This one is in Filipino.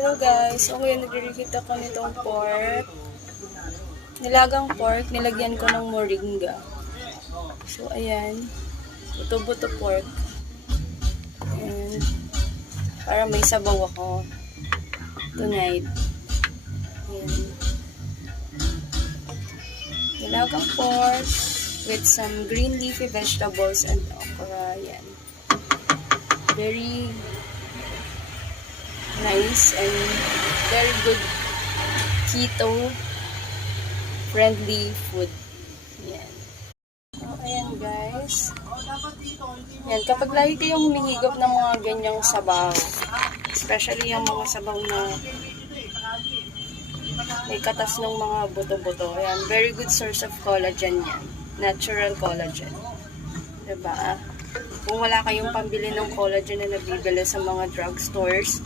Hello guys, so ngayon nagre-reheat ako nitong pork. Nilagang pork, nilagyan ko ng moringa. So ayan, buto-buto pork. Ayan, para may sabaw ako tonight. Ayan. Nilagang pork with some green leafy vegetables and okra. Ayan. Very nice and very good keto friendly food. Ayan. So, ayan guys. Ayan, kapag lagi kayong humihigop ng mga ganyang sabaw, especially yung mga sabaw na may katas ng mga buto-buto, ayan, very good source of collagen yan. Natural collagen. Diba? Kung wala kayong pambili ng collagen na nabibili sa mga drugstores,